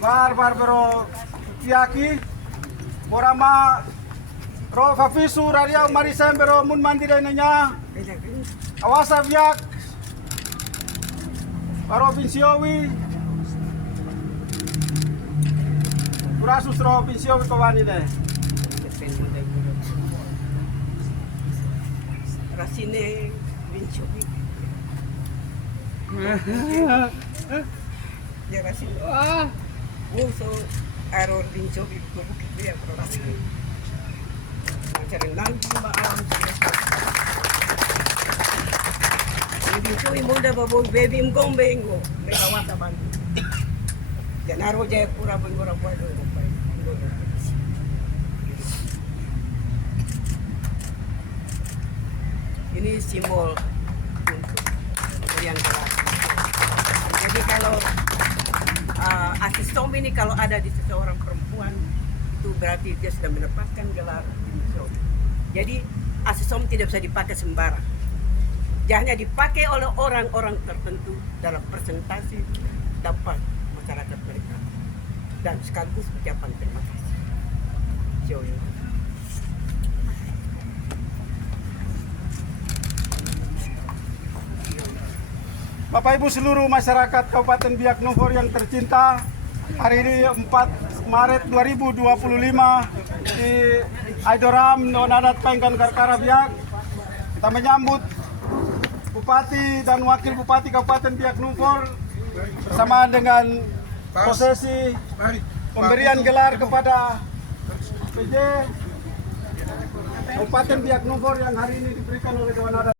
barbaro piaki borama ro fafisu raria marisembero mun mandire nanya awasa biak provinsiowi Kurasus provinsiowi kawani deh Rasine Vincovi. Ya Rasine. Uso error Vincovi bukit dia Rasine. Cari nanti alam Vincovi muda babu baby mgombengo mekawasa bantu. Janaro Jayapura bengora kuado. Ini simbol untuk pemberian gelar. Jadi kalau asisom ini kalau ada di seseorang perempuan itu berarti dia sudah mendapatkan gelar asisom. Jadi asisom tidak bisa dipakai sembarang. Dia hanya dipakai oleh orang-orang tertentu dalam presentasi dapat masyarakat mereka dan sekaligus ucapan terima kasih. Bapak Ibu seluruh masyarakat Kabupaten Biak Numfor yang tercinta, hari ini 4 Maret 2025 di Aidoram Nonadat Pengkan Karkara Biak, kita menyambut Bupati dan Wakil Bupati Kabupaten Biak Numfor bersama dengan prosesi pemberian gelar kepada PJ Kabupaten Biak Numfor yang hari ini diberikan oleh Dewan Adat.